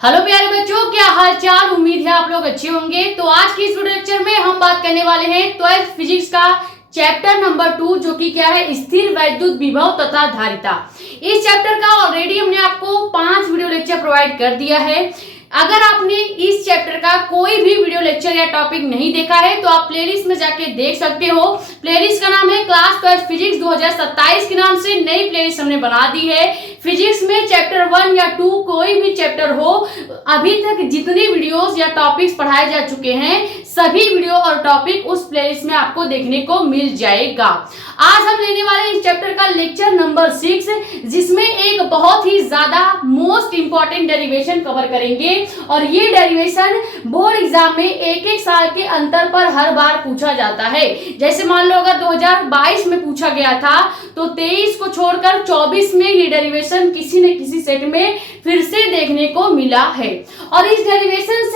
Hello प्यारे बच्चों, क्या हाल चाल। उम्मीद है आप लोग अच्छे होंगे। तो आज की इस वीडियो लेक्चर में हम बात करने वाले हैं 12th फिजिक्स का चैप्टर नंबर 2, जो कि क्या है, स्थिर वैद्युत विभव तथा धारिता। इस चैप्टर का ऑलरेडी हमने आपको 5 वीडियो लेक्चर प्रोवाइड कर दिया है। अगर आपने इस चैप्टर का कोई भी वीडियो लेक्चर या टॉपिक नहीं देखा है तो आप प्लेलिस्ट में जाके देख सकते हो। प्लेलिस्ट का नाम है क्लास 12 फिजिक्स 2027 के नाम से नई प्लेलिस्ट हमने बना दी है। फिजिक्स में चैप्टर 1 या 2 कोई भी चैप्टर हो, अभी तक जितने वीडियोस या टॉपिक्स पढ़ाए जा चुके हैं सभी वीडियो और टॉपिक उस प्लेलिस्ट में आपको देखने को मिल जाएगा। आज हम लेने वाले इस चैप्टर का लेक्चर नंबर 6, जिसमें एक बहुत ही ज्यादा मोस्ट इंपॉर्टेंट डेरिवेशन कवर करेंगे। और ये डेरिवेशन बोर्ड एग्जाम में एक साल के अंतर पर हर बार पूछा जाता है। जैसे मान लो अगर 2022 में पूछा गया था तो 23 को छोड़कर 24 में ये डेरिवेशन किसी न किसी सेट में फिर से देखने को मिला है। और इस डेरिवेशन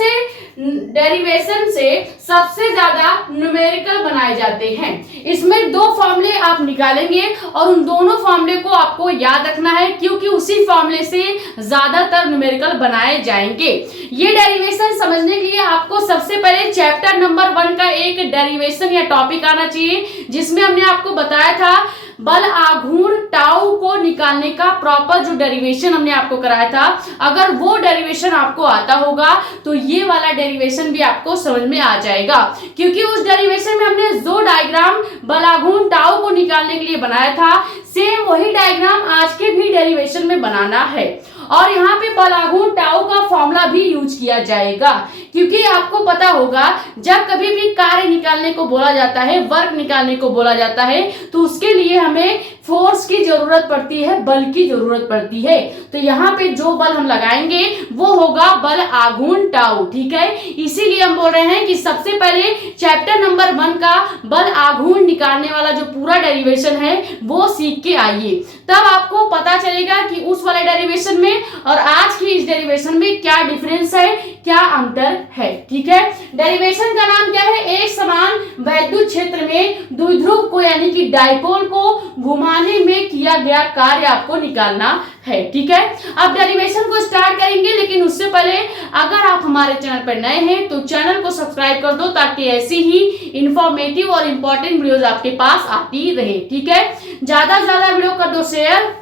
से सबसे ज्यादा न्यूमेरिकल बनाए जाते हैं। इसमें 2 फॉर्मूले आप निकालेंगे और उन दोनों फॉर्मूले को आपको याद रखना है, क्योंकि उसी फॉर्मूले से ज्यादातर न्यूमेरिकल बनाए जाएंगे। ये डेरिवेशन समझने के लिए आपको सबसे पहले चैप्टर नंबर 1 का एक डेरिवेशन या टॉपिक आना चाहिए, जिसमें हमने आपको बताया था बल आघूर्ण टाउ को निकालने का प्रॉपर जो डेरिवेशन हमने आपको कराया था। अगर वो डेरिवेशन आपको आता होगा तो ये वाला डेरिवेशन भी आपको समझ में आ जाएगा, क्योंकि उस डेरिवेशन में हमने जो डायग्राम बल आघूर्ण टाउ को निकालने के लिए बनाया था, सेम वही डायग्राम आज के भी डेरिवेशन में बनाना है। और यहाँ पे बल आघूर्ण टाउ का फॉर्मूला भी यूज किया जाएगा, क्योंकि आपको पता होगा जब कभी भी कार्य निकालने को बोला जाता है, वर्क निकालने को बोला जाता है, तो उसके लिए हमें फोर्स की जरूरत पड़ती है, बल की जरूरत पड़ती है। तो यहाँ पे जो बल हम लगाएंगे वो होगा बल आघूर्ण टाउ। ठीक है, इसीलिए हम बोल रहे हैं कि सबसे पहले चैप्टर नंबर 1 का बल आघूर्ण निकालने वाला जो पूरा डेरिवेशन है वो सीख के आइए, तब आपको पता चलेगा कि उस वाले डेरिवेशन में और आज की इस डेरिवेशन में क्या डिफरेंस है, क्या अंतर है। ठीक है, डेरिवेशन का नाम क्या है, एक समान वैद्युत क्षेत्र में द्विध्रुव को यानी कि डाइपोल को घुमाने में किया गया कार्य आपको निकालना है। ठीक है, अब डेरिवेशन को स्टार्ट करेंगे, लेकिन उससे पहले अगर आप हमारे चैनल पर नए हैं तो चैनल को सब्सक्राइब कर दो, ताकि ऐसी ही इंफॉर्मेटिव और इंपॉर्टेंट वीडियोस आपके पास आती रहे। ठीक है, ज्यादा से ज्यादा वीडियो कर दो शेयर,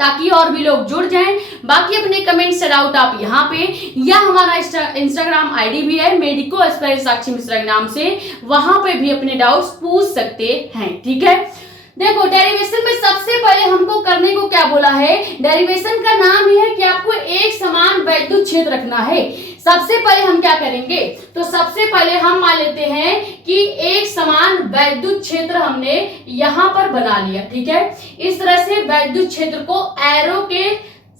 ताकि और भी लोग जुड़ जाएं। बाकी अपने कमेंट से डाउट आप यहाँ पे, या हमारा इंस्टाग्राम आईडी भी है मेडिको एस्पायर साक्षी मिश्रा के नाम से, वहां पे भी अपने डाउट्स पूछ सकते हैं। ठीक है, देखो डेरिवेशन में सबसे पहले हमको करने को क्या बोला है, डेरिवेशन का नाम ही है कि आपको एक समान वैद्युत क्षेत्र रखना है। सबसे पहले हम क्या करेंगे, तो सबसे पहले हम मान लेते हैं कि एक समान वैद्युत क्षेत्र हमने यहां पर बना लिया। ठीक है, इस तरह से वैद्युत क्षेत्र को एरो के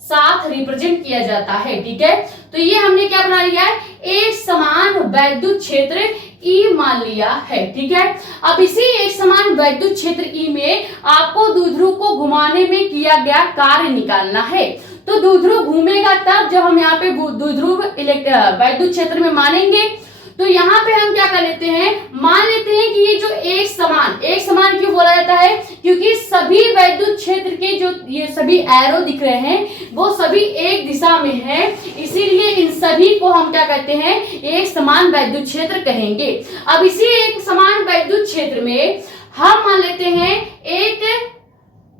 साथ रिप्रेजेंट किया जाता है। ठीक है, तो ये हमने क्या बना लिया है, एक समान वैद्युत क्षेत्र ई मान लिया है। ठीक है, अब इसी एक समान वैद्युत क्षेत्र ई में आपको द्विध्रुव को घुमाने में किया गया कार्य निकालना है। तो द्विध्रुव घूमेगा तब जब हम यहाँ पे द्विध्रुव वैद्युत क्षेत्र में मानेंगे। तो यहाँ पे हम क्या कर लेते हैं, मान लेते हैं कि ये जो एक समान क्यों बोला जाता है, क्योंकि सभी वैद्युत क्षेत्र के जो ये सभी एरो दिख रहे हैं वो सभी एक दिशा में है, इसीलिए इन सभी को हम क्या कहते हैं, एक समान वैद्युत क्षेत्र कहेंगे। अब इसी एक समान वैद्युत क्षेत्र में हम मान लेते हैं एक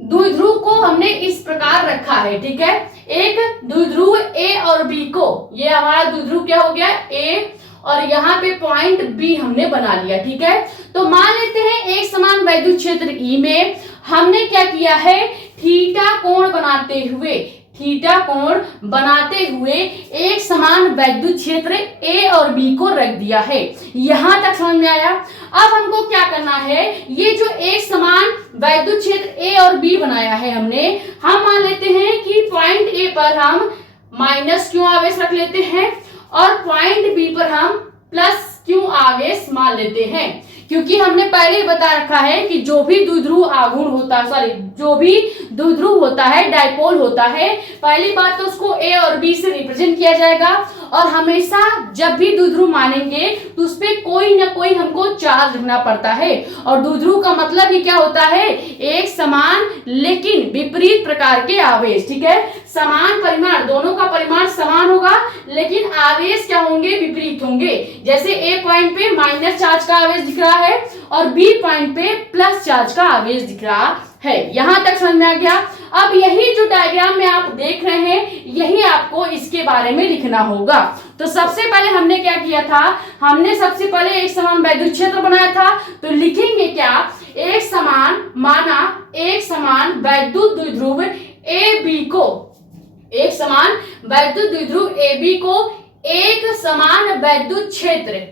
द्विध्रुव को हमने इस प्रकार रखा है। ठीक है, एक द्विध्रुव ए और बी को, ये हमारा द्विध्रुव क्या हो गया, ए, और यहाँ पे पॉइंट बी हमने बना लिया। ठीक है, तो मान लेते हैं एक समान वैद्युत क्षेत्र ई में हमने क्या किया है, थीटा कोण बनाते हुए एक समान वैद्युत क्षेत्र ए और बी को रख दिया है। यहां तक समझ में आया। अब हमको क्या करना है, ये जो एक समान वैद्युत क्षेत्र ए और बी बनाया है हमने, हम मान लेते हैं कि पॉइंट ए पर हम माइनस क्यू आवेश रख लेते हैं और पॉइंट बी पर हम प्लस क्यू आवेश मान लेते हैं, क्योंकि हमने पहले ही बता रखा है कि जो भी द्विध्रुव आघूर्ण होता है, जो भी द्विध्रुव होता है, डाइपोल होता है, पहली बात तो उसको ए और बी से रिप्रेजेंट किया जाएगा, और हमेशा जब भी द्विध्रुव मानेंगे तो उस पे कोई ना कोई हमको चार्ज रखना पड़ता है। और द्विध्रुव का मतलब ही क्या होता है, एक समान लेकिन विपरीत प्रकार के आवेश। ठीक है, समान परिमाण, दोनों का परिमाण समान होगा लेकिन क्या होंगे, विपरीत होंगे। जैसे ए पॉइंट पे माइनस चार्ज का आवेश दिख रहा है और बी पॉइंट पे प्लस चार्ज का आवेश दिख रहा है। यहां तक समझ में आ गया। अब यही जो डायग्राम में आप देख रहे हैं, यही आपको इसके बारे में लिखना होगा। तो सबसे पहले हमने क्या किया था, हमने सबसे पहले एक समान वैद्युत क्षेत्र बनाया था। तो लिखेंगे क्या, एक समान, माना एक समान वैद्युत द्विध्रुव ए बी को, एक समान वैद्युत द्विध्रुव ए बी को एक समान वैद्युत क्षेत्र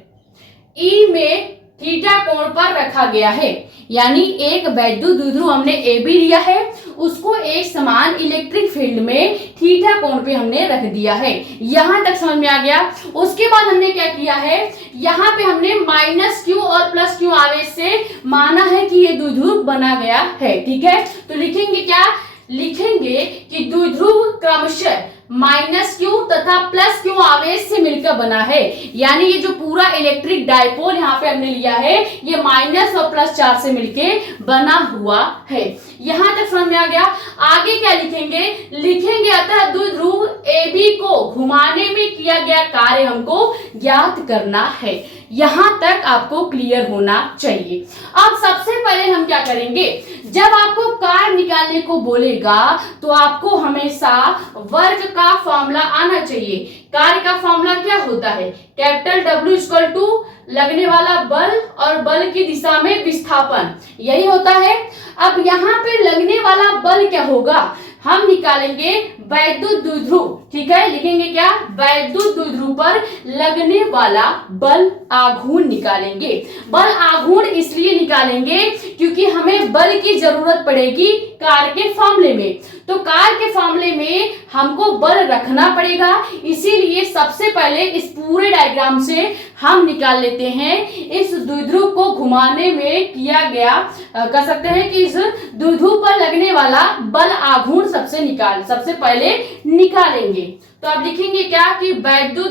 ई में थीटा कोण पर रखा गया है। यानी एक वैद्युत द्विध्रुव हमने ए बी लिया है, उसको एक समान इलेक्ट्रिक फील्ड में थीटा कोण पे हमने रख दिया है। यहां तक समझ में आ गया। उसके बाद हमने क्या किया है, यहाँ पे हमने माइनस क्यू और प्लस क्यू आवेश से माना है कि ये द्विध्रुव बना गया है। ठीक है, तो लिखेंगे क्या, लिखेंगे कि द्विध्रुव क्रमशः माइनस क्यू तथा प्लस क्यू आवेश से मिलकर बना है। यानी ये जो पूरा इलेक्ट्रिक डायपोल यहाँ पे हमने लिया है, ये माइनस और प्लस चार्ज से मिलके बना हुआ है। यहां तक समझ में आ गया। आगे क्या लिखेंगे, लिखेंगे अतः द्विध्रुव ए बी को घुमाने में किया गया कार्य हमको ज्ञात करना है। यहां तक आपको क्लियर होना चाहिए। अब सबसे पहले हम क्या करेंगे, जब आपको कार्य निकालने को बोलेगा तो आपको हमेशा वर्क का फॉर्मूला आना चाहिए। कार्य का फॉर्मूला क्या होता है, कैपिटल W इक्वल टू लगने वाला बल और बल की दिशा में विस्थापन, यही होता है। अब यहाँ पे लगने वाला बल क्या होगा, हम निकालेंगे वैद्युत द्विध्रुव। ठीक है, लिखेंगे क्या, वैद्युत द्विध्रुव पर लगने वाला बल आघूर्ण निकालेंगे। बल आघूर्ण इसलिए निकालेंगे क्योंकि हमें बल की जरूरत पड़ेगी कार्य के फॉर्मूले में। तो कार्य के फॉर्मूले में हमको बल रखना पड़ेगा, इसीलिए सबसे पहले इस पूरे डायग्राम से हम निकाल लेते हैं इस द्विध्रुव को घुमाने में किया गया, कह सकते हैं कि इस द्विध्रुव पर लगने वाला बल आघूर्ण सबसे पहले निकालेंगे। तो आप लिखेंगे क्या कि वैद्युत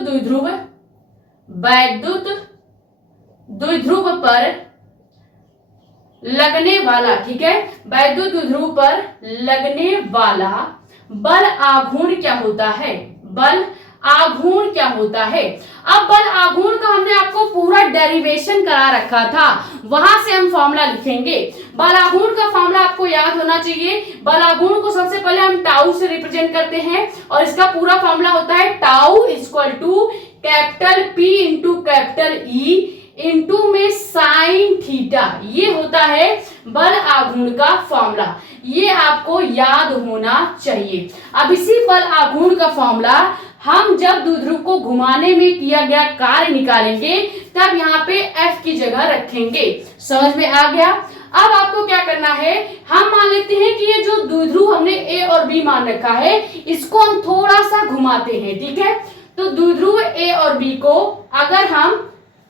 द्विध्रुव पर लगने वाला, ठीक है, वैद्युत द्विध्रुव पर लगने वाला बल आघूर्ण क्या होता है, बल आघूर्ण क्या होता है। अब बल आघूर्ण का हमने आपको पूरा डेरिवेशन करा रखा था, वहां से हम फॉर्मूला लिखेंगे। बल आघूर्ण का फॉर्मूला आपको याद होना चाहिए। बल आघूर्ण को सबसे पहले हम टाउ से रिप्रेजेंट करते हैं और इसका पूरा फॉर्मूला होता है tau equal to capital P into capital E into में साइन थीटा। ये होता है बल आघूर्ण का फॉर्मूला, ये आपको याद होना चाहिए। अब इसी बल आघूर्ण का फॉर्मूला हम जब द्विध्रुव को घुमाने में किया गया कार्य निकालेंगे तब यहाँ पे F की जगह रखेंगे। समझ में आ गया। अब आपको क्या करना है, हम मान लेते हैं कि ये जो द्विध्रुव हमने A और B मान रखा है, इसको हम थोड़ा सा घुमाते हैं। ठीक है, तो द्विध्रुव A और B को अगर हम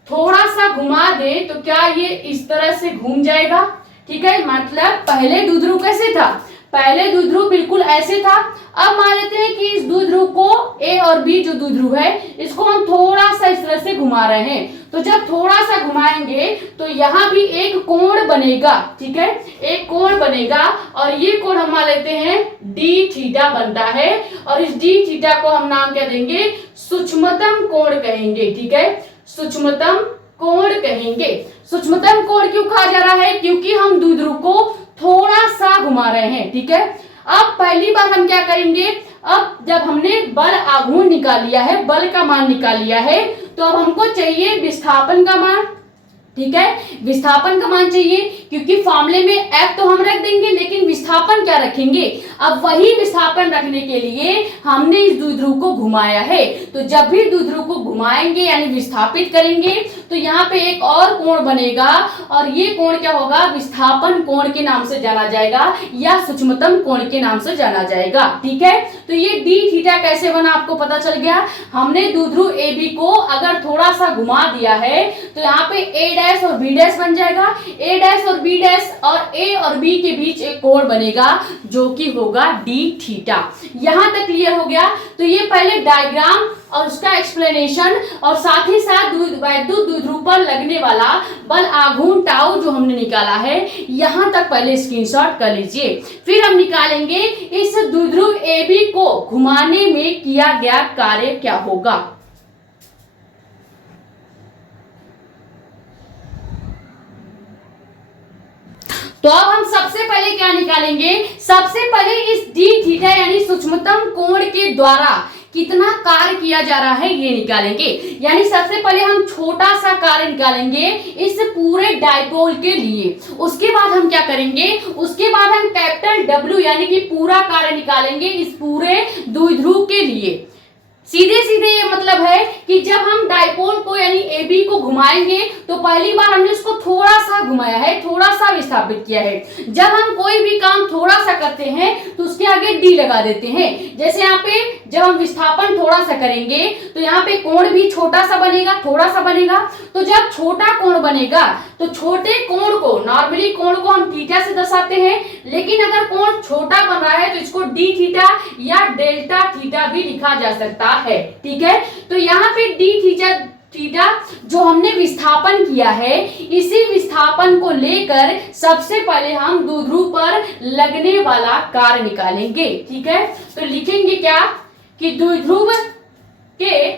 थोड़ा सा घुमा दें तो क्या ये इस तरह से घूम जाएगा। ठीक है, मतलब पहले द्विध्रुव कैसे था, पहले द्विध्रुव बिल्कुल ऐसे था। अब मान लेते हैं कि इस द्विध्रुव को A और B जो द्विध्रुव है इसको हम थोड़ा सा इस तरह से घुमा रहे हैं। तो जब थोड़ा सा घुमाएंगे तो यहाँ भी एक कोण बनेगा। ठीक है, एक कोण बनेगा और ये कोण हम मान लेते हैं D थीटा बनता है और इस D थीटा को हम नाम क्या देंगे, सूक्ष्मतम कोण कहेंगे। ठीक है, सूक्ष्मतम कोण कहेंगे। सूक्ष्मतम कोण क्यों कहा जा रहा है, क्योंकि हम द्विध्रुव को थोड़ा सा घुमा रहे हैं। ठीक है, अब पहली बार हम क्या करेंगे, अब जब हमने बल आघूर्ण निकाल लिया है, बल का मान निकाल लिया है, तो अब हमको चाहिए विस्थापन का मान। ठीक है, विस्थापन का मान चाहिए क्योंकि फॉर्मूले में F तो हम रख देंगे लेकिन विस्थापन क्या रखेंगे। अब वही विस्थापन रखने के लिए हमने इस द्विध्रुव को घुमाया है। तो जब भी द्विध्रुव को घुमाएंगे यानी विस्थापित करेंगे तो यहाँ पे एक और कोण बनेगा और ये कोण क्या होगा, विस्थापन कोण के नाम से जाना जाएगा या सूक्ष्मतम कोण के नाम से जाना जाएगा। ठीक है, तो ये D थीटा कैसे बना आपको पता चल गया। हमने द्विध्रुव AB को अगर थोड़ा सा घुमा दिया है तो यहाँ पे A डैश और B डैश बन जाएगा। A डैश और B डैश और A और B के बीच एक कोण बनेगा जो कि होगा D थीटा। यहां तक क्लियर हो गया। तो ये पहले डायग्राम और उसका एक्सप्लेनेशन और साथ ही साथ वैद्युत द्विध्रुव पर लगने वाला बल आघूर्ण टाउ जो हमने निकाला है, यहां तक पहले स्क्रीनशॉट कर लीजिए। फिर हम निकालेंगे इस द्विध्रुव AB को घुमाने में किया गया कार्य क्या होगा। तो अब हम सबसे पहले क्या निकालेंगे, सबसे पहले इस डी थीटा यानी सूक्ष्मतम कोण के द्वारा कितना कार्य किया जा रहा है ये निकालेंगे। यानी सबसे पहले हम छोटा सा कार्य निकालेंगे इस पूरे डायपोल के लिए। उसके बाद हम क्या करेंगे, उसके बाद हम कैपिटल डब्ल्यू यानी कि पूरा कार्य निकालेंगे इस पूरे द्विध्रुव के लिए। सीधे सीधे ये मतलब है कि जब हम डायपोल को यानी AB को घुमाएंगे तो पहली बार हमने इसको थोड़ा सा घुमाया है, थोड़ा सा विस्थापित किया है। जब हम कोई भी काम थोड़ा सा करते हैं तो उसके आगे D लगा देते हैं। जैसे यहाँ पे जब हम विस्थापन थोड़ा सा करेंगे तो यहाँ पे कोण भी छोटा सा बनेगा, थोड़ा सा बनेगा। तो जब छोटा कोण बनेगा तो छोटे कोण को, नॉर्मली कोण को हम थीटा से दर्शाते हैं, लेकिन अगर कोण छोटा बन रहा है तो इसको डी थीटा या डेल्टा थीटा भी लिखा जा सकता है। ठीक है, तो यहाँ पे डी थीटा जो हमने विस्थापन किया है, इसी विस्थापन को लेकर सबसे पहले हम द्विध्रुव पर लगने वाला कार्य निकालेंगे। ठीक है, तो लिखेंगे क्या कि द्विध्रुव के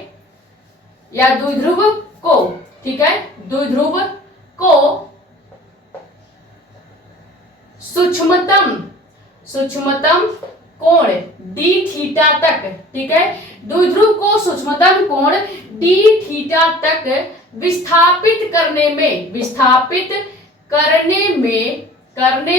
या द्विध्रुव को, ठीक है, द्विध्रुव को सूक्ष्मतम कोण डी थीटा तक, ठीक है, द्विध्रुव को सूक्ष्मतम कोण डी थीटा तक विस्थापित करने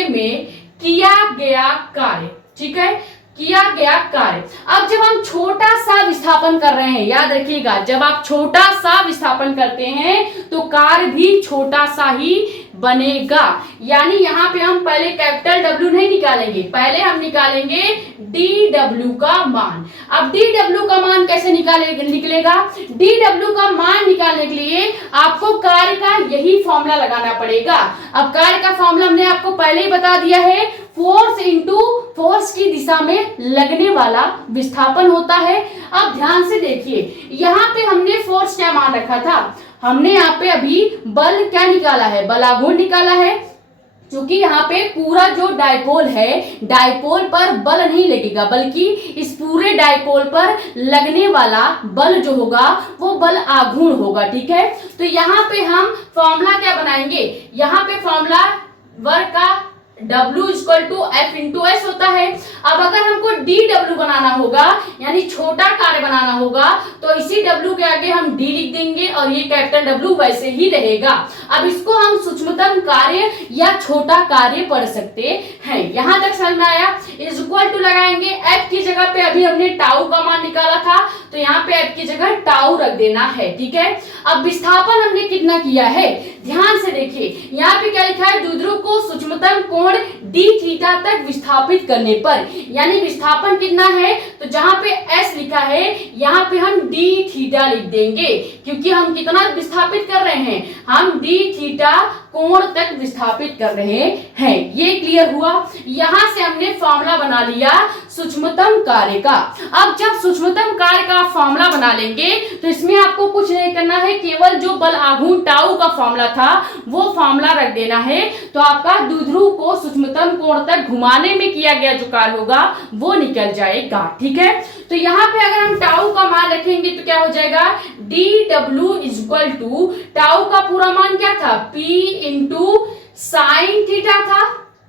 में किया गया कार्य। ठीक है, किया गया कार्य। अब जब हम छोटा सा विस्थापन कर रहे हैं, याद रखिएगा, जब आप छोटा सा विस्थापन करते हैं तो कार्य भी छोटा सा ही बनेगा। यानी यहाँ पे हम पहले कैपिटल डब्ल्यू नहीं निकालेंगे, पहले हम निकालेंगे डी डब्ल्यू का मान। अब डी डब्ल्यू का मान कैसे निकलेगा, डी डब्ल्यू का मान निकालने के लिए आपको कार्य का यही फॉर्मूला लगाना पड़ेगा। अब कार्य का फॉर्मूला हमने आपको पहले ही बता दिया है, फोर्स इंटू फोर्स की दिशा में लगने वाला विस्थापन होता है। अब ध्यान से देखिए, यहाँ पे हमने फोर्स क्या मान रखा था, हमने यहाँ पे अभी बल क्या निकाला है, बलाघूर्ण निकाला है। क्योंकि यहाँ पे पूरा जो डायपोल है, डायपोल पर बल नहीं लगेगा, बल्कि इस पूरे डायपोल पर लगने वाला बल जो होगा वो बल आघूर्ण होगा। ठीक है, तो यहाँ पे हम फॉर्मूला क्या बनाएंगे, यहाँ पे फॉर्मूला वर्क का W equal to F into S होता है। अब अगर हमको DW बनाना होगा यानी छोटा कार्य बनाना होगा तो इसी W के आगे हम D लिख देंगे और ये कैपिटल W वैसे ही रहेगा। अब इसको हम सूक्ष्मतम कार्य या छोटा कार्य पढ़ सकते हैं। यहां तक समझ में आया। इज इक्वल टू लगाएंगे, F की जगह पे अभी हमने टाउ का मान निकाला था तो यहाँ पे F की जगह टाउ रख देना है। ठीक है, अब विस्थापन हमने कितना किया है, ध्यान से देखिए, यहाँ पे क्या लिखा है, द्विध्रुव को सूक्ष्मतम कोण डी थीटा तक विस्थापित करने पर, यानी विस्थापन कितना है, तो जहां पे S लिखा है यहाँ पे हम डी थीटा लिख देंगे, क्योंकि हम कितना विस्थापित कर रहे हैं, हम डी थीटा कोण तक विस्थापित कर रहे हैं। ये क्लियर हुआ। यहां से हमने फॉर्मूला बना लिया सूक्ष्मतम कार्य का। अब जब सूक्ष्मतम कार्य का फॉर्मूला बना लेंगे तो इसमें आपको कुछ नहीं करना है, केवल जो बल आघूर्ण टाउ का फॉर्मूला था वो फॉर्मूला रख देना है। तो आपका द्विध्रुव को सूक्ष्मतम कोण तक घुमाने में किया गया जो कार्य होगा वो निकल जाएगा। ठीक है, तो यहाँ पे अगर हम टाउ का मान रखेंगे तो क्या हो जाएगा, D W equal to tau का पूरा मान क्या था, पी इंटू साइन थीटा था।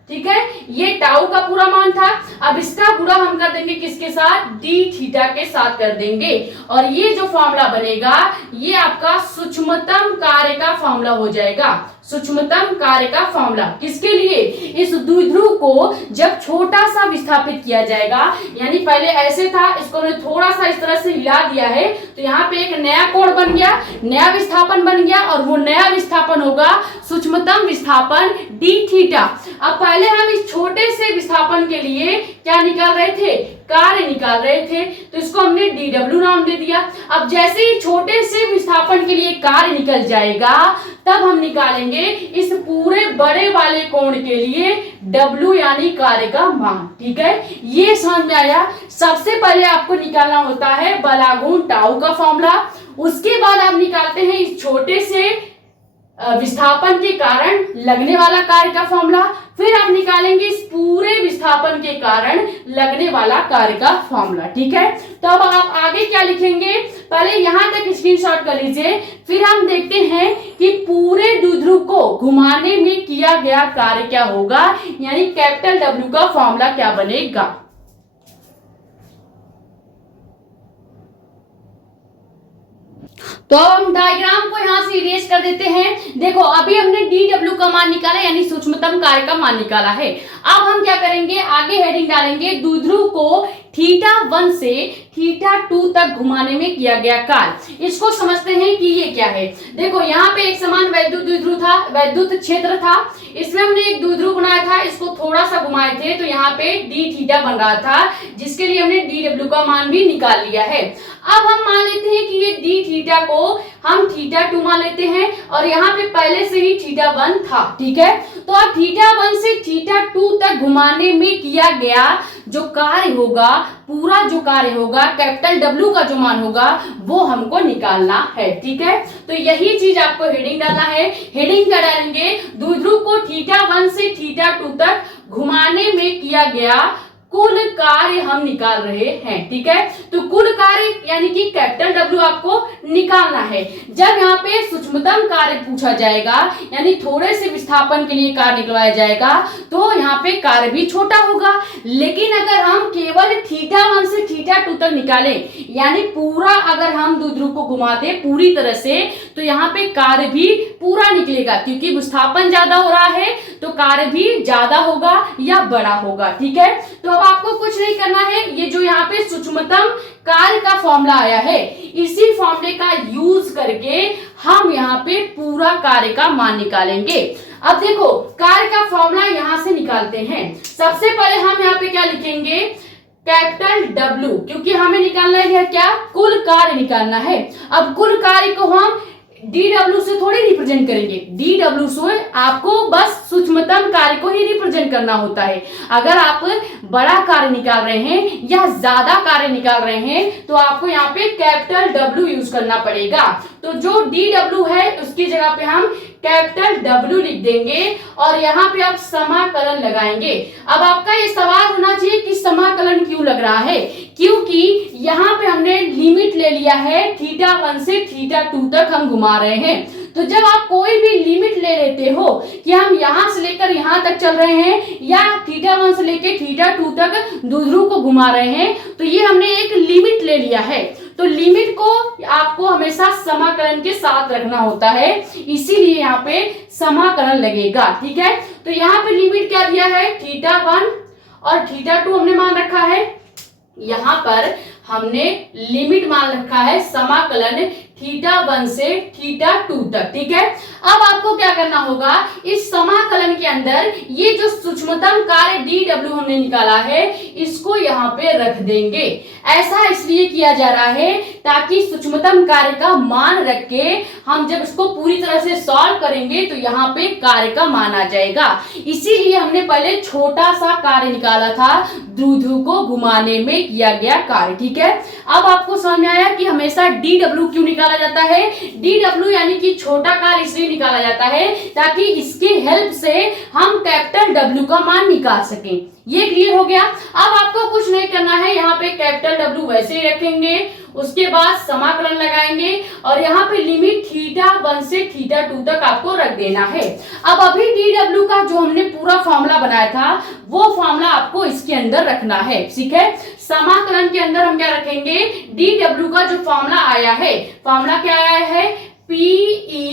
ठीक है, ये टाउ का पूरा मान था। अब इसका गुणा हम कर देंगे किसके साथ, डी थीटा के साथ कर देंगे और ये जो फॉर्मूला बनेगा ये आपका सूक्ष्मतम कार्य का फॉर्मूला हो जाएगा। सूक्ष्मतम कार्य का फॉर्मूला किसके लिए, इस द्विध्रुव को जब छोटा सा विस्थापित किया जाएगा, यानी पहले ऐसे था, इसको मैंने थोड़ा सा इस तरह से हिला दिया है तो यहाँ पे एक नया कोण बन गया, नया विस्थापन बन गया और वो नया विस्थापन होगा सूक्ष्मतम विस्थापन डी थीटा। अब पहले हम इस छोटे से विस्थापन के लिए क्या निकाल रहे थे, कार्य निकाल रहे थे, तो इसको हमने DW नाम दे दिया। अब जैसे ही छोटे से विस्थापन के लिए कार्य निकल जाएगा तब हम निकालेंगे इस पूरे बड़े वाले कोण के लिए W यानी कार्य का मान। ठीक है, ये समझ में आया। सबसे पहले आपको निकालना होता है बलाघूर्ण टाउ का फॉर्मूला, उसके बाद आप निकालते हैं इस छोटे से विस्थापन के कारण लगने वाला कार्य का फॉर्मूला, फिर आप निकालेंगे इस पूरे विस्थापन के कारण लगने वाला कार्य का फॉर्मूला। ठीक है, तो अब आप आगे क्या लिखेंगे, पहले यहाँ तक स्क्रीनशॉट कर लीजिए, फिर हम देखते हैं कि पूरे द्विध्रुव को घुमाने में किया गया कार्य क्या होगा, यानी कैपिटल W का फॉर्मूला क्या बनेगा। तो अब हम डायग्राम को यहां से इरेज कर देते हैं। देखो अभी हमने DW का मान निकाला, यानी सूक्ष्मतम कार्य का मान निकाला है। अब हम क्या करेंगे, आगे हेडिंग डालेंगे द्विध्रुव को θ1 से θ2 तक घुमाने में किया गया कार्य। इसको समझते हैं कि ये क्या है। देखो यहाँ पे एक समान वैद्युत द्विध्रुव था, वैद्युत क्षेत्र था, इसमें हमने एक द्विध्रुव बनाया था, इसको थोड़ा सा घुमाए थे तो यहाँ पे dθ बन रहा था, जिसके लिए हमने dW का मान भी निकाल लिया है। अब हम मान लेते हैं कि ये dθ को हम θ2 मान लेते हैं और यहाँ पे पहले से ही θ1 था, ठीक है। तो अब θ1 से θ2 तक घुमाने में किया गया जो कार्य होगा, पूरा जो कार्य होगा, कैपिटल W का जो मान होगा वो हमको निकालना है, ठीक है। तो यही चीज आपको हेडिंग डालना है। हेडिंग क्या डालेंगे, द्विध्रुव को θ1 से θ2 तक घुमाने में किया गया कुल कार्य हम निकाल रहे हैं, ठीक है। तो कुल कार्य यानी कि कैपिटल W आपको निकालना है। जब यहाँ पे सूक्ष्मतम कार्य पूछा जाएगा, यानी थोड़े से विस्थापन के लिए कार्य निकलवाया जाएगा, तो यहाँ पे कार्य भी छोटा होगा। लेकिन अगर हम केवल θ1 से θ2 तक निकालें, यानी पूरा अगर हम द्विध्रुव को घुमा दे पूरी तरह से, तो यहाँ पे कार्य भी पूरा निकलेगा, क्योंकि विस्थापन ज्यादा हो रहा है तो कार्य भी ज्यादा होगा या बड़ा होगा, ठीक है। तो अब आपको कुछ नहीं करना है, ये जो यहाँ पे सूक्ष्मतम कार्य का फॉर्मूला आया है, इसी फॉर्मूले का यूज करके हम यहाँ पे पूरा कार्य का मान निकालेंगे। अब देखो कार्य का फॉर्मूला यहां से निकालते हैं। सबसे पहले हम यहाँ पे क्या लिखेंगे, कैपिटल W, क्योंकि हमें निकालना है क्या, कुल कार्य निकालना है। अब कुल कार्य को हम DW से थोड़ी रिप्रेजेंट करेंगे, DW से आपको बस सूक्ष्मतम कार्य को ही रिप्रेजेंट करना होता है। अगर आप बड़ा कार्य निकाल रहे हैं या ज्यादा कार्य निकाल रहे हैं तो आपको यहाँ पे कैपिटल W यूज करना पड़ेगा। तो जो DW है उसकी जगह पे हम कैपिटल W लिख देंगे और यहाँ पे आप समाकलन लगाएंगे। अब आपका ये सवाल होना चाहिए कि समाकलन क्यों लग रहा है, क्योंकि यहाँ पे हमने लिमिट ले लिया है θ1 से θ2 तक हम घुमा रहे हैं। तो जब आप कोई भी लिमिट ले लेते हो कि हम यहाँ से लेकर यहाँ तक चल रहे हैं या θ1 से लेकर θ2 तक द्विध्रुव को घुमा रहे हैं, तो ये हमने एक लिमिट ले लिया है। तो लिमिट को आपको हमेशा समाकलन के साथ रखना होता है, इसीलिए यहाँ पे समाकलन लगेगा, ठीक है। तो यहाँ पे लिमिट क्या दिया है, θ1 और θ2 हमने मान रखा है। यहाँ पर हमने लिमिट मान रखा है समाकलन θ1 से θ2 तक, ठीक है। अब आपको क्या करना होगा, इस समाकलन के अंदर ये जो सूक्ष्मतम कार्य DW हमने निकाला है इसको यहाँ पे रख देंगे। ऐसा इसलिए किया जा रहा है ताकि सूक्ष्मतम कार्य का मान रख के हम जब इसको पूरी तरह से सॉल्व करेंगे तो यहाँ पे कार्य का मान आ जाएगा। इसीलिए हमने पहले छोटा सा कार्य निकाला था, द्विध्रुव को घुमाने में किया गया कार्य, ठीक है। अब आपको समझ में आया कि हमेशा DW क्यों निकाला जाता है। DW यानी कि छोटा कार्य इसलिए निकाला जाता है ताकि इसके हेल्प से हम कैपिटल W का मान निकाल सकें। ये क्लियर हो गया। अब आपको कुछ नहीं करना है, यहाँ पे कैपिटल W वैसे ही रखेंगे, उसके बाद समाकलन लगाएंगे और यहाँ पे लिमिट θ1 से θ2 तक आपको रख देना है। अब अभी DW का जो हमने पूरा फॉर्मूला बनाया था वो फॉर्मूला आपको इसके अंदर रखना है, ठीक है। समाकलन के अंदर हम क्या रखेंगे, DW का जो फॉर्मूला आया है, फॉर्मूला क्या आया है, PE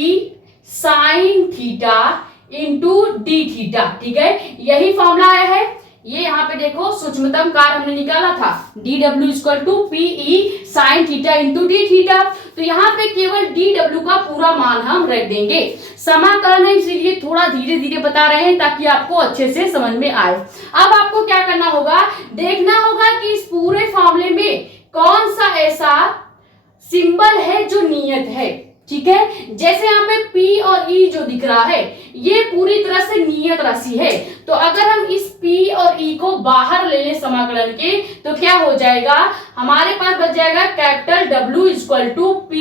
sin θ इंटू dθ, ठीक है। यही फॉर्मूला आया है। ये यहाँ पे देखो सूक्ष्मतम कार्य हमने निकाला था DW equal to PE sin θ into dθ। तो यहाँ पे केवल DW का पूरा मान हम रख देंगे। समाकलन है इसीलिए थोड़ा धीरे धीरे बता रहे हैं ताकि आपको अच्छे से समझ में आए। अब आपको क्या करना होगा, देखना होगा कि इस पूरे फॉर्मूले में कौन सा ऐसा सिंबल है जो नियत है, ठीक है। जैसे यहाँ पे P और E जो दिख रहा है ये पूरी तरह से नियत राशि है। तो अगर हम इस P और E को बाहर ले लें समाकलन के तो क्या हो जाएगा, हमारे पास बच जाएगा capital W equal to P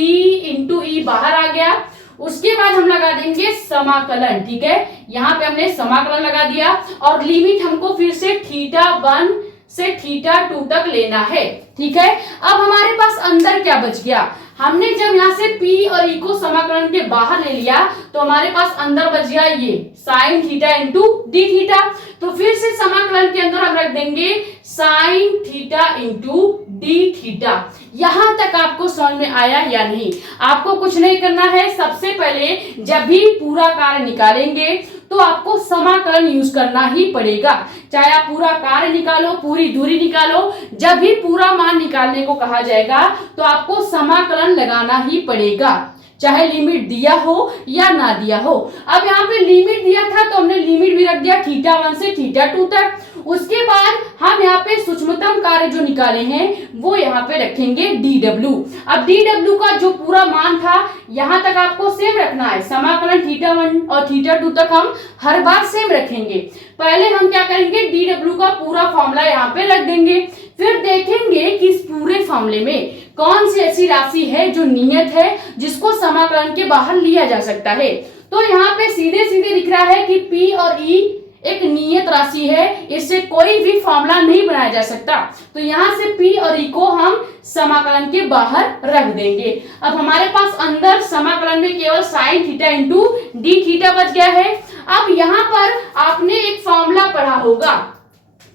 into E बाहर आ गया। उसके बाद हम लगा देंगे समाकलन, ठीक है। यहाँ पे हमने समाकलन लगा दिया और लिमिट हमको फिर से θ1 से θ2 तक लेना है। ठीक है, अब हमारे पास अंदर क्या बच गया, हमने जब यहाँ से P और E को समाकलन के बाहर ले लिया तो हमारे पास अंदर बच गया ये sin θ इंटू डी थीटा। तो फिर से समाकलन के अंदर हम रख देंगे sin θ इंटू डी थीटा। यहां तक आपको समझ में आया या नहीं? आपको कुछ नहीं करना है, सबसे पहले जब भी पूरा कार्य निकालेंगे तो आपको समाकलन यूज करना ही पड़ेगा। चाहे आप पूरा कार्य निकालो, पूरी दूरी निकालो, जब भी पूरा मान निकालने को कहा जाएगा तो आपको समाकलन लगाना ही पड़ेगा, चाहे लिमिट दिया हो या ना दिया हो। अब यहाँ पे लिमिट दिया था तो हमने लिमिट भी रख दिया θ1 से θ2 तक। उसके बाद हम यहाँ पे सूक्ष्मतम कार्य जो निकाले हैं वो यहाँ पे रखेंगे dw। अब dw का जो पूरा मान था यहाँ तक आपको सेम रखना है, समाकलन θ1 और θ2 तक हम हर बार सेम रखेंगे। पहले हम क्या करेंगे, dw का पूरा फॉर्मूला यहाँ पे रख देंगे, फिर देखेंगे कि इस पूरे फॉर्मूले में कौन सी ऐसी राशि है जो नियत है जिसको समाकलन के बाहर लिया जा सकता है। तो यहाँ पे सीधे सीधे दिख रहा है कि P और E एक नियत राशि है, इससे कोई भी फॉर्मूला नहीं बनाया जा सकता। तो यहाँ से P और E को हम समाकलन के बाहर रख देंगे। अब हमारे पास अंदर समाकलन में केवल sin θ इंटू डी थीटा बच गया है। अब यहाँ पर आपने एक फॉर्मूला पढ़ा होगा,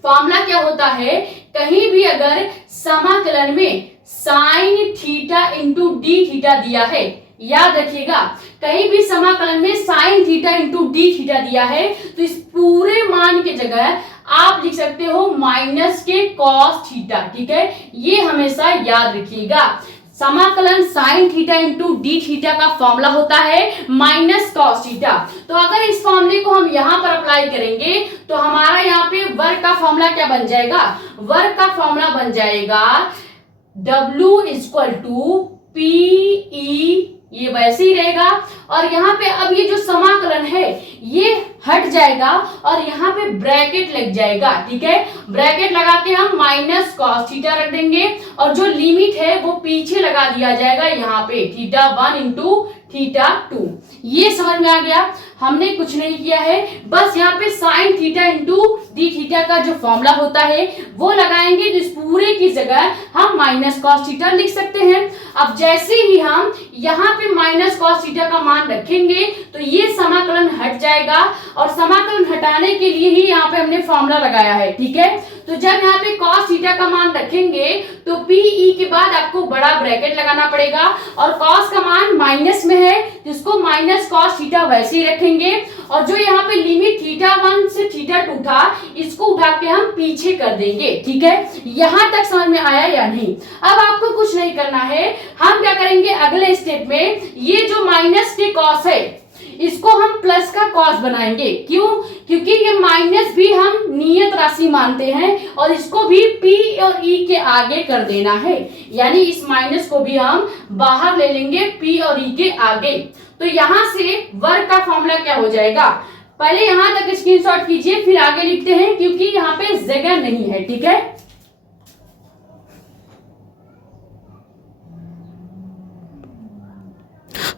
फॉर्मूला क्या होता है, कहीं भी अगर समाकलन में sin θ इंटू डी थीटा दिया है, याद रखिएगा कहीं भी समाकलन में sin θ इंटू डी थीटा दिया है तो इस पूरे मान के जगह आप लिख सकते हो माइनस के cos θ। ठीक है, ये हमेशा याद रखिएगा। समाकलन sin θ इंटू डी थीटा का फॉर्मूला होता है माइनस cos θ। तो अगर इस फॉर्मूले को हम यहाँ पर अप्लाई करेंगे तो हमारा यहाँ पे वर्ग का फॉर्मूला क्या बन जाएगा, वर्ग का फॉर्मूला बन जाएगा W इक्वल टू PE, ये वैसे ही रहेगा। और यहाँ पे अब ये जो समाकलन है ये हट जाएगा और यहाँ पे ब्रैकेट लग जाएगा। ठीक है, ब्रैकेट लगा के हम माइनस cos θ रख देंगे और जो लिमिट है वो पीछे लगा दिया जाएगा यहाँ पे θ1 इंटू θ2। ये समझ में आ गया, हमने कुछ नहीं किया है, बस यहाँ पे sin θ इंटू डी थीटा का जो फॉर्मूला होता है वो लगाएंगे तो इस पूरे की जगह हम माइनस cos θ लिख सकते हैं। अब जैसे ही हम यहाँ पे माइनस cos θ का मान रखेंगे तो ये समाकलन हट जाएगा और समाकलन हटाने के लिए ही यहाँ पे हमने फॉर्मूला लगाया है। ठीक है, तो जब यहाँ पे cos θ का मान रखेंगे तो PE के बाद आपको बड़ा ब्रैकेट लगाना पड़ेगा और cos का मान माइनस में है जिसको माइनस cos θ वैसे ही रखेंगे और जो यहाँ पे लिमिट θ1 से θ2 था इसको उठा के हम पीछे कर देंगे। ठीक है, यहाँ तक समझ में आया या नहीं? अब आपको कुछ नहीं करना है, हम क्या करेंगे अगले स्टेप में, ये जो माइनस के cos है इसको हम प्लस का cos बनाएंगे। क्यों? क्योंकि ये माइनस भी हम नियत राशि मानते हैं और इसको भी P और E के आगे कर देना है, यानी इस माइनस को भी हम बाहर ले लेंगे P और E के आगे। तो यहाँ से वर्ग का फॉर्मूला क्या हो जाएगा, पहले यहाँ तक स्क्रीनशॉट कीजिए फिर आगे लिखते हैं क्योंकि यहाँ पे जगह नहीं है। ठीक है,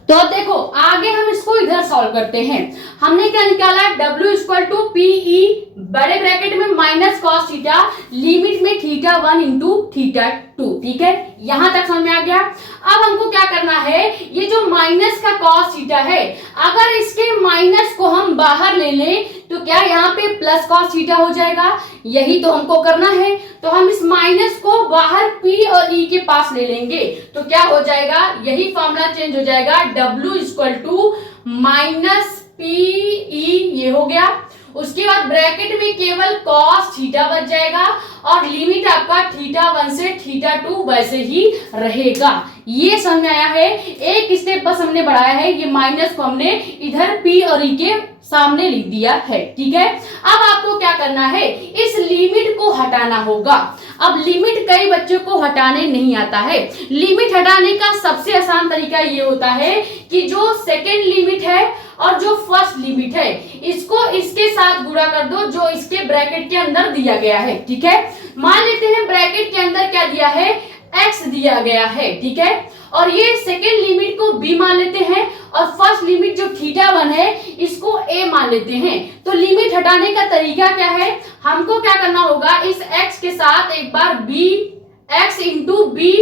तो देखो आगे हम इसको इधर सॉल्व करते हैं। हमने क्या निकाला, W इक्वल टू PE बड़े ब्रैकेट में माइनस cos θ, लिमिट में θ1 इंटू θ2। ठीक है, यहां तक समझ में आ गया। अब हमको क्या करना है, ये जो माइनस का cos θ है अगर इसके माइनस को हम बाहर ले लें तो क्या यहाँ पे प्लस cos θ हो जाएगा, यही तो हमको करना है। तो हम इस माइनस को बाहर P और E के पास ले लेंगे तो क्या हो जाएगा, यही फॉर्मूला चेंज हो जाएगा, W equal to minus PE, ये हो गया। उसके बाद ब्रैकेट में केवल cos θ बच जाएगा और लिमिट आपका θ1 से θ2 वैसे ही रहेगा। ये समझ में आया है, एक स्टेप बस हमने बढ़ाया है, ये माइनस को हमने इधर P और E के सामने लिख दिया है। ठीक है, अब आपको क्या करना है, इस लिमिट को हटाना होगा। अब लिमिट कई बच्चों को हटाने नहीं आता है। लिमिट हटाने का सबसे आसान तरीका ये होता है कि जो सेकेंड लिमिट है और जो फर्स्ट लिमिट है इसको इसके साथ गुणा कर दो जो इसके ब्रैकेट के अंदर दिया गया है। ठीक है, मान लेते हैं ब्रैकेट के अंदर क्या दिया है, x दिया गया है, ठीक है। और ये सेकेंड लिमिट को b मान लेते हैं और फर्स्ट लिमिट जो θ1 है इसको a मान लेते हैं। तो लिमिट हटाने का तरीका क्या है, हमको क्या करना होगा, इस x के साथ एक बार x इंटू b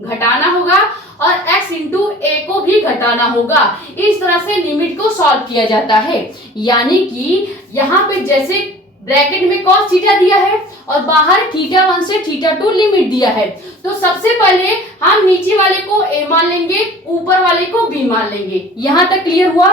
घटाना होगा और x इंटू a को भी घटाना होगा। इस तरह से लिमिट को सॉल्व किया जाता है। यानी कि यहाँ पे जैसे ब्रैकेट में cos थीटा दिया है और बाहर θ1 से θ2 लिमिट दिया है, तो सबसे पहले हम नीचे वाले को a मान लेंगे, ऊपर वाले को b मान लेंगे। यहाँ तक क्लियर हुआ।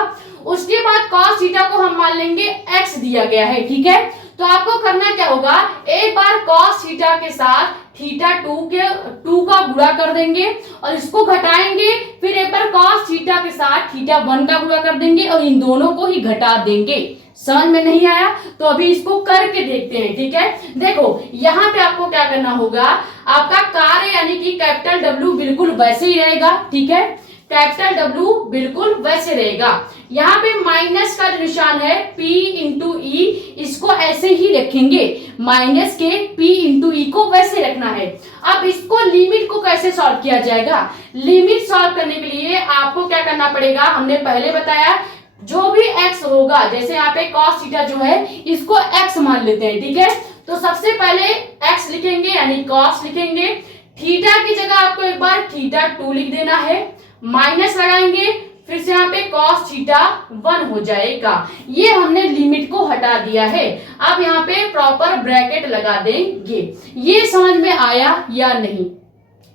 उसके बाद cos थीटा को हम मान लेंगे x दिया गया है, ठीक है। तो आपको करना क्या होगा, एक बार cos थीटा के साथ θ2 का गुणा कर देंगे और इसको घटाएंगे, फिर एक बार cos थीटा के साथ θ1 का गुणा कर देंगे और इन दोनों को ही घटा देंगे। समझ में नहीं आया तो अभी इसको करके देखते हैं, ठीक है। देखो यहाँ पे आपको क्या करना होगा, आपका कार्य यानी कि कैपिटल W बिल्कुल वैसे ही रहेगा, ठीक है। कैपिटल W बिल्कुल वैसे रहेगा। यहाँ पे माइनस का निशान है P इंटू ई, इसको ऐसे ही रखेंगे, माइनस के P इंटू ई को वैसे रखना है। अब इसको लिमिट को कैसे सॉल्व किया जाएगा, लिमिट सॉल्व करने के लिए आपको क्या करना पड़ेगा, हमने पहले बताया जो भी x होगा, जैसे यहाँ पे cos थीटा जो है इसको x मान लेते हैं, ठीक है। तो सबसे पहले x लिखेंगे यानी cos लिखेंगे, थीटा की जगह आपको एक बार θ2 लिख देना है, माइनस लगाएंगे, फिर से यहाँ पे cos θ1 हो जाएगा। ये हमने लिमिट को हटा दिया है। अब यहाँ पे प्रॉपर ब्रैकेट लगा देंगे। ये समझ में आया या नहीं?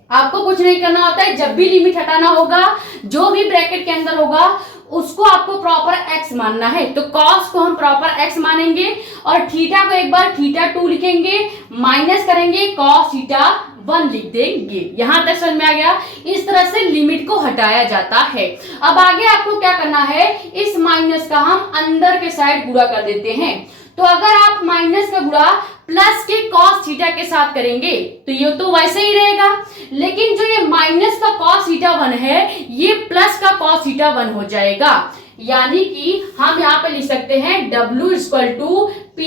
आपको कुछ नहीं करना होता है, जब भी लिमिट हटाना होगा जो भी ब्रैकेट के अंदर होगा उसको आपको प्रॉपर x मानना है। तो cos को हम प्रॉपर x मानेंगे और थीटा को एक बार θ2 लिखेंगे, माइनस करेंगे cos θ1 लिख देंगे। यहां तक समझ में आ गया? इस तरह से लिमिट को हटाया जाता है। अब आगे आपको क्या करना है, इस माइनस का हम अंदर के साइड गुणा कर देते हैं। तो अगर आप माइनस का गुणा प्लस के cos थीटा के साथ करेंगे तो ये तो वैसे ही रहेगा, लेकिन जो ये माइनस का cos θ1 है ये प्लस का cos θ1 हो जाएगा। यानी कि हम यहाँ पे लिख सकते हैं W equal to P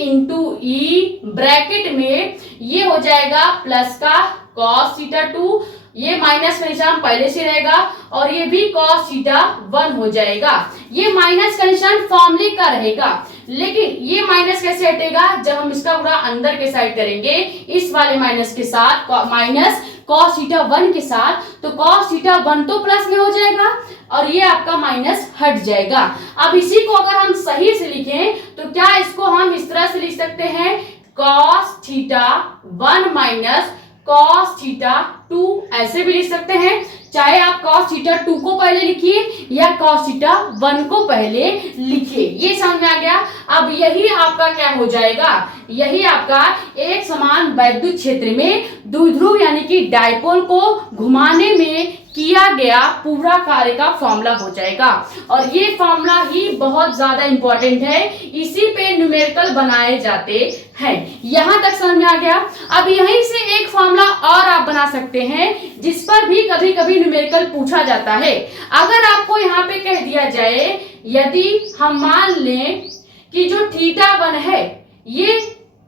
into E, bracket में ये हो जाएगा प्लस का cos θ2, ये माइनस का निशान पहले से रहेगा और ये भी cos θ1 हो जाएगा। ये माइनस का निशान फॉर्मूले का रहेगा, लेकिन ये माइनस कैसे हटेगा, जब हम इसका गुणा अंदर के साइड करेंगे इस वाले माइनस के साथ, माइनस cos θ1 के साथ, तो cos θ1 तो प्लस में हो जाएगा और ये आपका माइनस हट जाएगा। अब इसी को अगर हम सही से लिखें तो क्या इसको हम इस तरह से लिख सकते हैं, cos θ1 माइनस cos θ2, ऐसे भी लिख सकते हैं। चाहे आप cos θ2 को पहले लिखिए या cos θ1 को पहले लिखिए। ये समझ में आ गया? अब यही आपका क्या हो जाएगा, यही आपका एक समान वैद्युत क्षेत्र में द्विध्रुव यानी कि डायपोल को घुमाने में किया गया पूरा कार्य का फॉर्मूला हो जाएगा। और ये फॉर्मूला ही बहुत ज्यादा इंपॉर्टेंट है, इसी पे न्यूमेरिकल बनाए जाते हैं। यहां तक समझ में आ गया? अब यहीं से एक फॉर्मूला और आप बना सकते हैं जिस पर भी कभी कभी न्यूमेरिकल पूछा जाता है। अगर आपको यहाँ पे कह दिया जाए, यदि हम मान लें कि जो θ1 है ये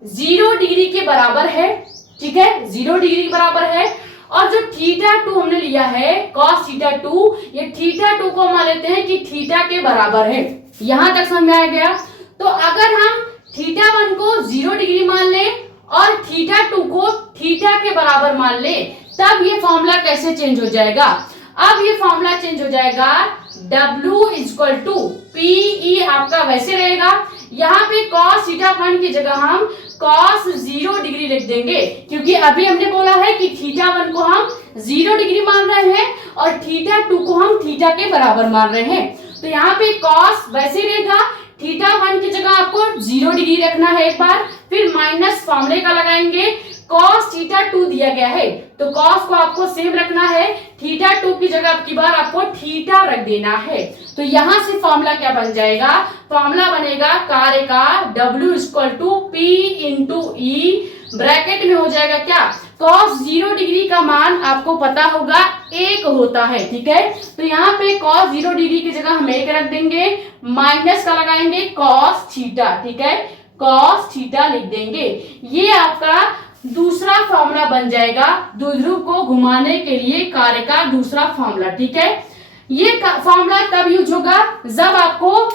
0 डिग्री के बराबर है, ठीक है, 0 डिग्री के बराबर है, और जो θ2 हमने लिया है cos θ2, ये θ2 को मान लेते हैं कि थीटा के बराबर है। यहां तक समझ में आ गया? तो अगर हम θ1 को 0 डिग्री मान लें और θ2 को थीटा के बराबर मान लें, तब ये फॉर्मूला कैसे चेंज हो जाएगा? अब ये फॉर्मूला चेंज हो जाएगा, W इक्वल टू PE आपका वैसे रहेगा। यहाँ पे cos θ1 की जगह हम cos 0 डिग्री लिख देंगे, क्योंकि अभी हमने बोला है कि θ1 को हम 0 डिग्री मान रहे हैं और θ2 को हम थीटा के बराबर मान रहे हैं। तो यहाँ पे cos वैसे रहेगा, θ1 की जगह आपको 0 डिग्री रखना है एक बार, फिर माइनस फॉर्मूले का लगाएंगे, cos θ2 दिया गया है तो cos को आपको सेम रखना है, θ2 की जगह आपकी बार आपको थीटा रख देना है। तो यहां से फॉर्मूला क्या बन जाएगा, फॉर्मूला बनेगा कार्य का W equal to P into E, bracket में हो जाएगा क्या, cos 0 डिग्री का मान आपको पता होगा 1 होता है, ठीक है। तो यहाँ पे cos 0 डिग्री की जगह हम 1 रख देंगे, माइनस का लगाएंगे cos थीटा, ठीक है, cos थीटा लिख देंगे। ये आपका दूसरा फॉर्मूला बन जाएगा द्विध्रुव को घुमाने के लिए कार्य का दूसरा फॉर्मूला। ठीक है, ये फॉर्मूला तब यूज होगा जब आपको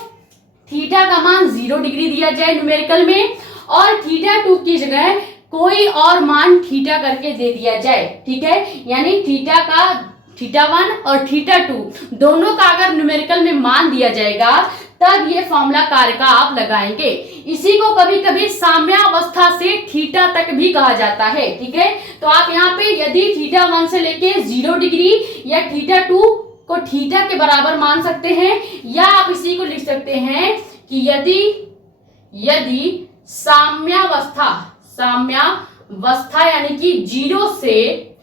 थीटा का मान 0 डिग्री दिया जाए न्यूमेरिकल में और थीटा 2 की जगह कोई और मान थीटा करके दे दिया जाए। ठीक है, यानी थीटा 1 और थीटा 2 दोनों का अगर न्यूमेरिकल में मान दिया जाएगा तब ये फॉर्मूला कार्य का आप लगाएंगे। इसी को कभी कभी साम्यावस्था से थीटा तक भी कहा जाता है। ठीक है, तो आप यहाँ पे यदि थीटा 1 से लेके 0 डिग्री या थीटा 2 को थीटा के बराबर मान सकते हैं, या आप इसी को लिख सकते हैं कि यदि साम्यावस्था यानी कि 0 से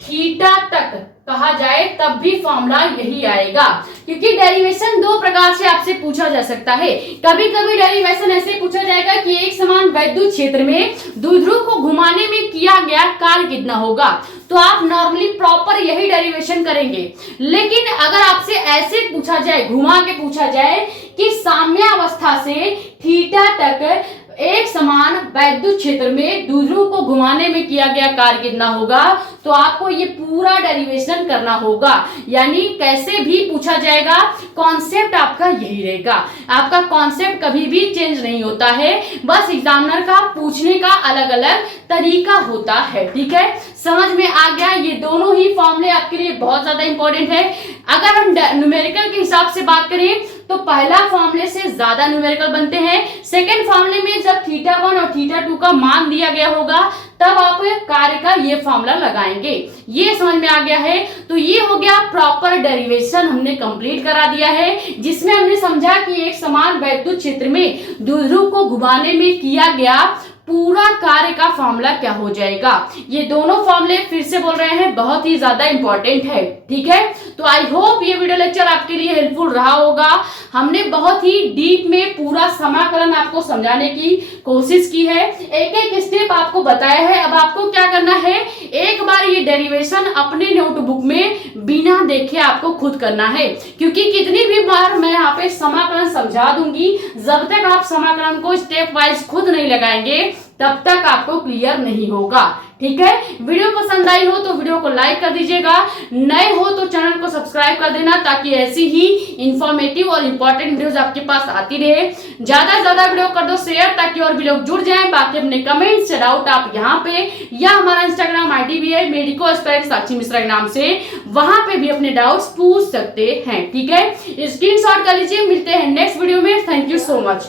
थीटा तक कहा जाए तब भी फॉर्मूला यही आएगा। क्योंकि डेरिवेशन दो प्रकार से आपसे पूछा जा सकता है। कभी कभी डेरिवेशन ऐसे पूछा जाएगा कि एक समान वैद्युत क्षेत्र में द्विध्रुव को घुमाने में किया गया कार्य कितना होगा, तो आप नॉर्मली प्रॉपर यही डेरिवेशन करेंगे। लेकिन अगर आपसे ऐसे पूछा जाए, घुमा के पूछा जाए कि साम्यावस्था से थीटा तक एक समान वैद्युत क्षेत्र में द्विध्रुव को घुमाने में किया गया कार्य कितना होगा, तो आपको ये पूरा डेरिवेशन करना होगा। यानी कैसे भी पूछा जाएगा, कॉन्सेप्ट आपका यही रहेगा। आपका कॉन्सेप्ट कभी भी चेंज नहीं होता है, बस एग्जामिनर का पूछने का अलग अलग तरीका होता है। ठीक है, समझ में आ गया। ये दोनों ही फॉर्मूले आपके लिए बहुत ज्यादा इंपॉर्टेंट है। अगर हम न्यूमेरिकल के हिसाब से बात करें तो पहला फॉर्मूले से ज्यादा न्यूमेरिकल बनते हैं। सेकंड फॉर्मूले में जब थीटा 1 और थीटा 2 का मान दिया गया होगा तब आप कार्य का ये फॉर्मूला लगाएंगे। ये समझ में आ गया है। तो ये हो गया प्रॉपर डेरिवेशन, हमने कंप्लीट करा दिया है, जिसमें हमने समझा कि एक समान वैद्युत क्षेत्र में द्विध्रुव को घुमाने में किया गया पूरा कार्य का फॉर्मूला क्या हो जाएगा। ये दोनों फॉर्मूले फिर से बोल रहे हैं बहुत ही ज्यादा इंपॉर्टेंट है। ठीक है, तो आई होप ये वीडियो लेक्चर आपके लिए हेल्पफुल रहा होगा। हमने बहुत ही डीप में पूरा समाकलन आपको समझाने की कोशिश की है, एक एक स्टेप आपको बताया है। अब आपको क्या करना है, एक बार ये डेरिवेशन अपने नोटबुक में बिना देखे आपको खुद करना है। क्योंकि कितनी भी बार मैं यहाँ पे समाकलन समझा दूंगी, जब तक आप समाकलन को स्टेप वाइज खुद नहीं लगाएंगे तब तक आपको क्लियर नहीं होगा। ठीक है, वीडियो पसंद आई हो तो वीडियो को लाइक कर दीजिएगा, नए हो तो चैनल को सब्सक्राइब कर देना ताकि ऐसी ही इंफॉर्मेटिव और इंपॉर्टेंट वीडियोस आपके पास आती रहे। ज्यादा से ज्यादा वीडियो कर दो शेयर ताकि और भी लोग जुड़ जाएं। बाकी अपने कमेंट्स से डाउट आप यहाँ पे या हमारा इंस्टाग्राम आईडी भी है मेडिको एस्पायरेंट साक्षी मिश्रा के नाम से, वहां पे भी अपने डाउट्स पूछ सकते हैं। ठीक है, स्क्रीनशॉट कर लीजिए। मिलते हैं नेक्स्ट वीडियो में। Thank you so much.